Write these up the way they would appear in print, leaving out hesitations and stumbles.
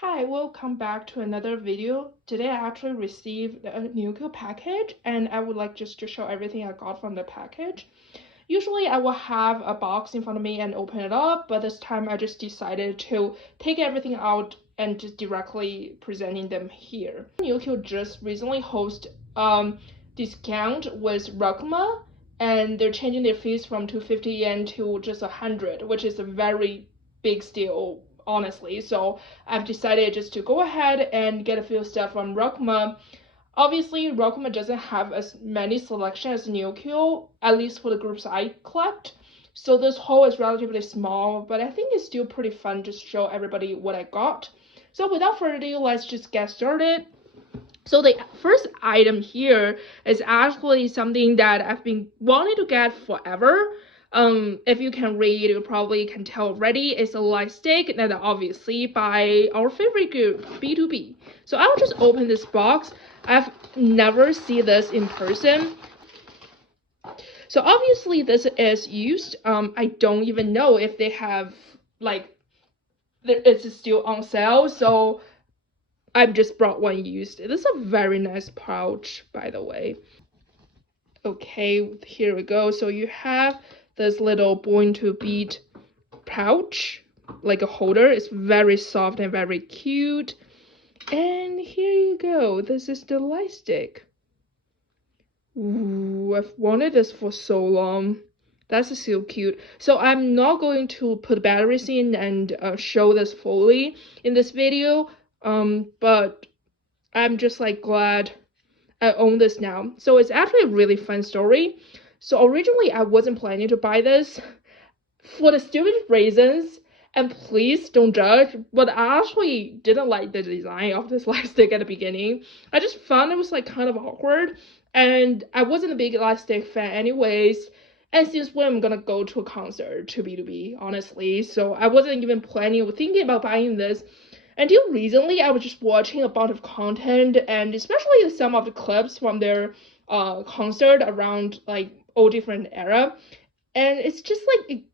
Hi, welcome back to another video. Today I actually received a Neokyo package and I would like just to show everything I got from the package. Usually I will have a box in front of me and open it up, but this time I just decided to take everything out and just directly presenting them here. Neokyo just recently hosted discount with Rakuten, and they're changing their fees from 250 yen to just 100, which is a very big deal, honestly. So I've decided just to go ahead and get a few stuff from Rakuten. Obviously, Rakuten doesn't have as many selection as Neokyo, at least for the groups I collect. So this haul is relatively small, but I think it's still pretty fun to show everybody what I got. So without further ado, let's just get started. So the first item here is actually something that I've been wanting to get forever. If you can read, you probably can tell already. It's a light stick, and obviously by our favorite group, BTOB. So I'll just open this box. I've never seen this in person. So obviously this is used. I don't even know if they have it's still on sale. So I've just brought one used. This is a very nice pouch, by the way. Okay, here we go. So you have this little Born to Beat pouch, like a holder. It's very soft and very cute. And here you go. This is the light stick. Ooh, I've wanted this for so long. That's so cute. So I'm not going to put batteries in and show this fully in this video. But I'm just like glad I own this now. So it's actually a really fun story. So originally I wasn't planning to buy this for the stupid reasons, and please don't judge, but I actually didn't like the design of this light stick at the beginning. I just found it was like kind of awkward, and I wasn't a big light stick fan anyways. And since when I'm gonna go to a concert to BTOB, honestly, so I wasn't even planning or thinking about buying this. Until recently, I was just watching a bunch of content, and especially some of the clips from their concert around like all different era, and it's just like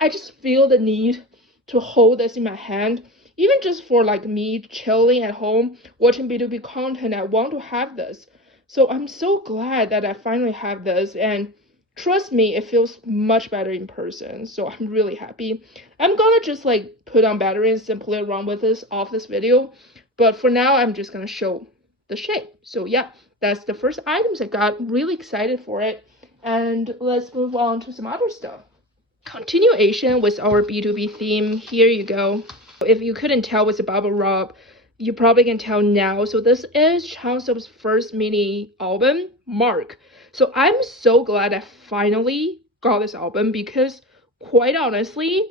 I just feel the need to hold this in my hand, even just for like me chilling at home watching BTOB content. I want to have this, so I'm so glad that I finally have this, and trust me, it feels much better in person. So I'm really happy. I'm gonna just like put on batteries and play around with this off this video, but for now I'm just gonna show the shape. So yeah, that's the first items I got. Really excited for it, and let's move on to some other stuff. Continuation with our BTOB theme. Here you go. If you couldn't tell with the bubble wrap, you probably can tell now. So this is Changseop's first mini album, Mark. So I'm so glad I finally got this album, because quite honestly,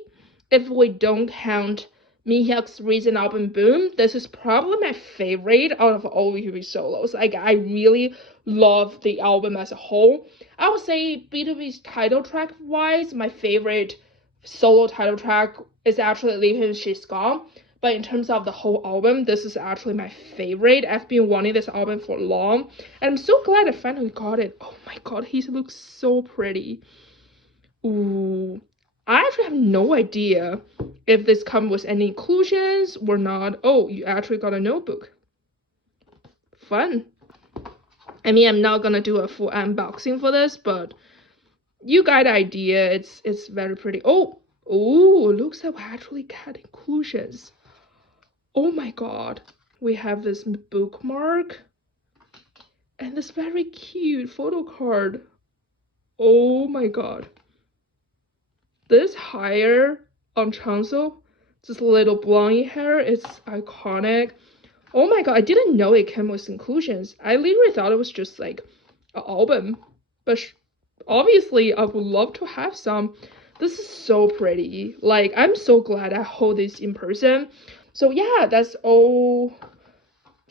if we don't count Mihyuk's recent album Boom, this is probably my favorite out of all BTOB solos. Like, I really love the album as a whole. I would say BTOB's title track wise, my favorite solo title track is actually Leave She's Gone. But in terms of the whole album, this is actually my favorite. I've been wanting this album for long, and I'm so glad I finally got it. Oh my god, he looks so pretty. Ooh, I actually have no idea if this comes with any inclusions or not. Oh, you actually got a notebook. Fun. I mean, I'm not gonna do a full unboxing for this, but you got the idea. It's very pretty. Oh, looks like we actually got inclusions. Oh my god. We have this bookmark and this very cute photo card. Oh my god. This hair on Changseop, this little blonde hair, it's iconic. Oh my god, I didn't know it came with inclusions. I literally thought it was just like an album, but obviously I would love to have some. This is so pretty. Like, I'm so glad I hold this in person. So yeah, that's all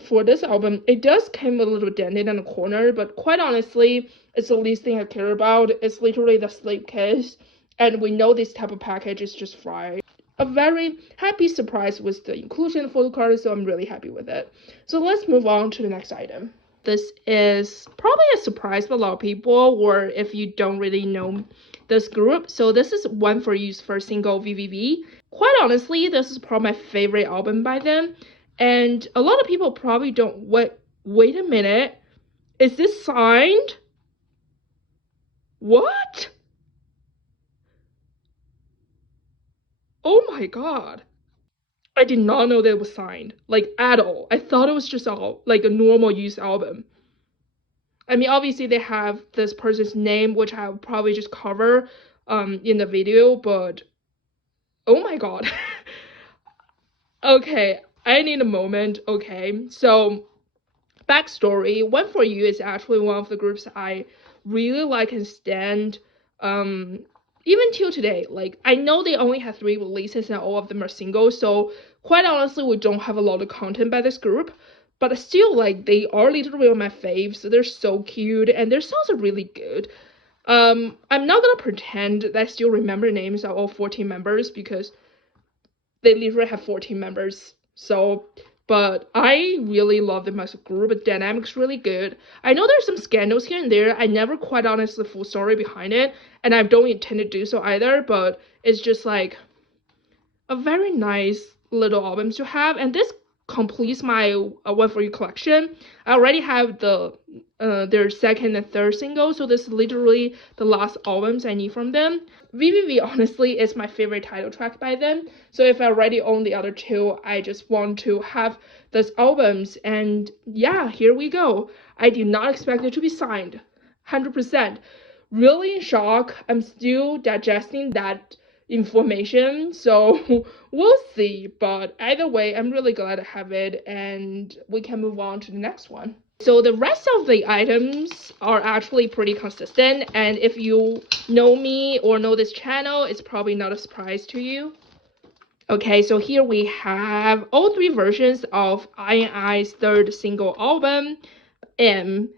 for this album. It does come a little dented in the corner, but quite honestly, it's the least thing I care about. It's literally the slipcase, and we know this type of package is just fried. A very happy surprise with the inclusion photo card, so I'm really happy with it. So let's move on to the next item. This is probably a surprise for a lot of people, or if you don't really know this group. So this is One For You's first single, VVV. quite honestly, this is probably my favorite album by them. And a lot of people probably don't wait a minute. Is this signed? What? Oh my god. I did not know that it was signed, like at all. I thought it was just all like a normal use album. I mean, obviously they have this person's name, which I'll probably just cover in the video, but oh my god. Okay, I need a moment. Okay, so backstory, One For You is actually one of the groups I really like and stand even till today. Like, I know they only have 3 releases and all of them are singles, so quite honestly we don't have a lot of content by this group, but still, like, they are literally my faves. So they're so cute and their songs are really good. I'm not gonna pretend that I still remember names of all 14 members because they literally have 14 members. So, but I really love them as a group. The dynamic's really good. I know there's some scandals here and there. I never quite honestly the full story behind it, and I don't intend to do so either. But it's just like a very nice little album to have, and this completes my One For You collection. I already have their second and third single, so this is literally the last albums I need from them. VVV honestly is my favorite title track by them, so if I already own the other 2, I just want to have those albums, and yeah, here we go. I did not expect it to be signed, 100%. Really in shock. I'm still digesting that information, so we'll see. But either way, I'm really glad to have it, and we can move on to the next one. So the rest of the items are actually pretty consistent, and if you know me or know this channel, it's probably not a surprise to you. Okay, so here we have all 3 versions of INI's third single album, M.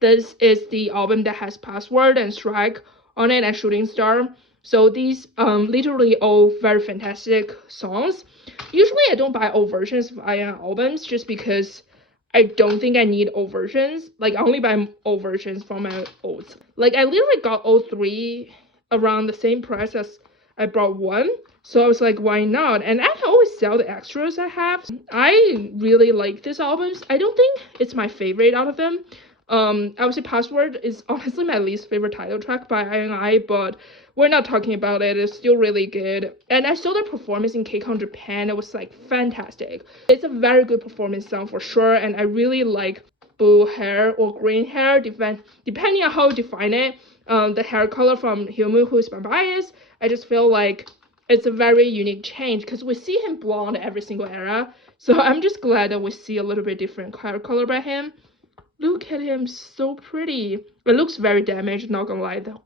This is the album that has Password and Strike on it and Shooting Star. So these literally all very fantastic songs. Usually I don't buy old versions of IN albums just because I don't think I need old versions. Like, I only buy old versions from my olds. Like, I literally got all 3 around the same price as I bought one. So I was like, why not? And I can always sell the extras I have. I really like these albums. I don't think it's my favorite out of them. I would say Password is honestly my least favorite title track by INI, but we're not talking about it. It's still really good. And I saw their performance in KCON Japan. It was like fantastic. It's a very good performance song for sure, and I really like blue hair or green hair, depending on how you define it. The hair color from Hyunwoo, who is my bias. I just feel like it's a very unique change because we see him blonde every single era. So I'm just glad that we see a little bit different hair color by him. Look at him, so pretty. It looks very damaged, not gonna lie though.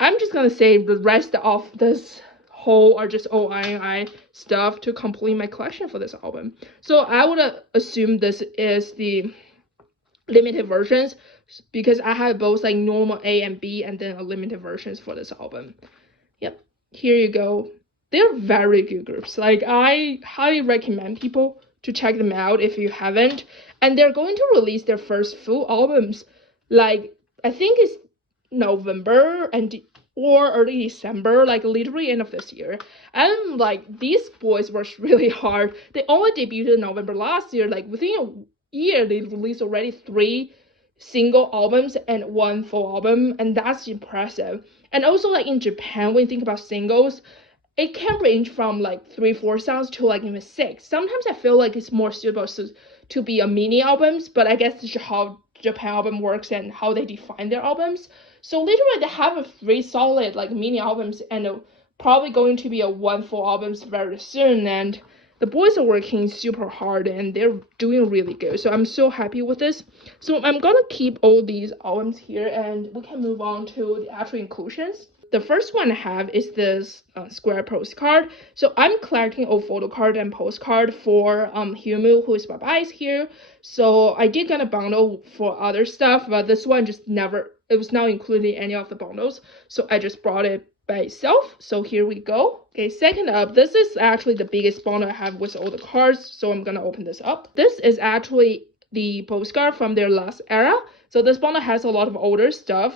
I'm just gonna say the rest of this whole are just all INI stuff to complete my collection for this album. So I would assume this is the limited versions because I have both like normal A and B and then a limited versions for this album. Yep, here you go. They're very good groups. Like, I highly recommend people to check them out if you haven't. And they're going to release their first full albums, like, I think it's November or early December, like literally end of this year. And like, these boys worked really hard. They only debuted in November last year. Like, within a year they released already 3 single albums and 1 full album, and that's impressive. And also, like, in Japan, when you think about singles, it can range from like 3-4 songs to like even 6. Sometimes I feel like it's more suitable to be a mini albums, but I guess it's how Japan album works and how they define their albums. So literally they have a 3 solid like mini albums and probably going to be a 1 full albums very soon, and the boys are working super hard and they're doing really good. So I'm so happy with this. So I'm gonna keep all these albums here and we can move on to the actual inclusions. The first one I have is this square postcard. So I'm collecting old photo card and postcard for Hyunwoo, who is my bias here. So I did get a bundle for other stuff, but this one just never, it was not included in any of the bundles. So I just brought it by itself. So here we go. Okay, second up, this is actually the biggest bundle I have with all the cards. So I'm gonna open this up. This is actually the postcard from their last era. So this bundle has a lot of older stuff.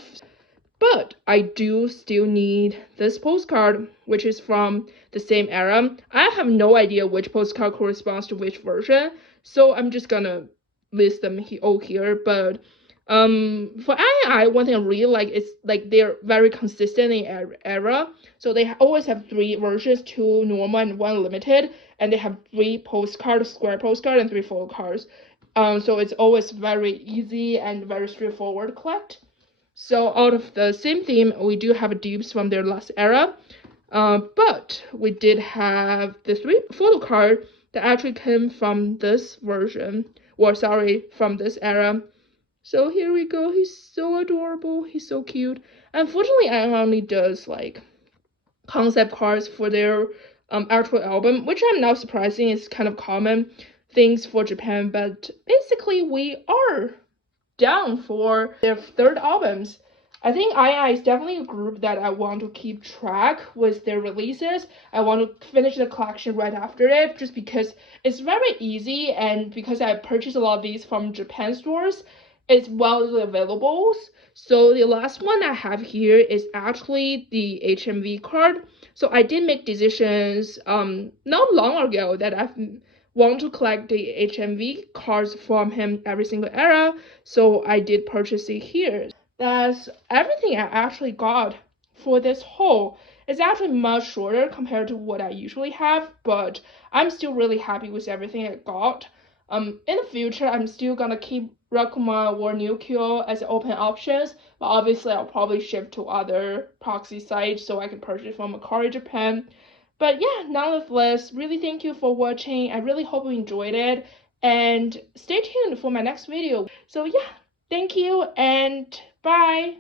But I do still need this postcard, which is from the same era. I have no idea which postcard corresponds to which version, so I'm just gonna list them all here. But for II, one thing I really like is like they're very consistent in era. So they always have 3 versions, 2 normal and 1 limited, and they have 3 postcards, square postcard, and 3 photo cards. So it's always very easy and very straightforward to collect. So out of the same theme, we do have dupes from their last era, but we did have the 3 photo card that actually came from this version, or sorry, from this era. So here we go. He's so adorable. He's so cute. Unfortunately, I only does like concept cards for their actual album, which I'm not surprising. It's kind of common things for Japan, but basically we are down for their 3rd albums. I think II is definitely a group that I want to keep track with their releases. I want to finish the collection right after it, just because it's very easy, and because I purchased a lot of these from Japan stores, it's widely available. So the last one I have here is actually the HMV card. So I did make decisions not long ago that I've want to collect the HMV cards from him every single era, so I did purchase it here. That's everything I actually got for this haul. It's actually much shorter compared to what I usually have, but I'm still really happy with everything I got. In the future, I'm still gonna keep Rakuten or Neokyo as open options, but obviously I'll probably shift to other proxy sites so I can purchase from Mercari Japan. But yeah, nonetheless, really thank you for watching. I really hope you enjoyed it, and stay tuned for my next video. So yeah, thank you and bye!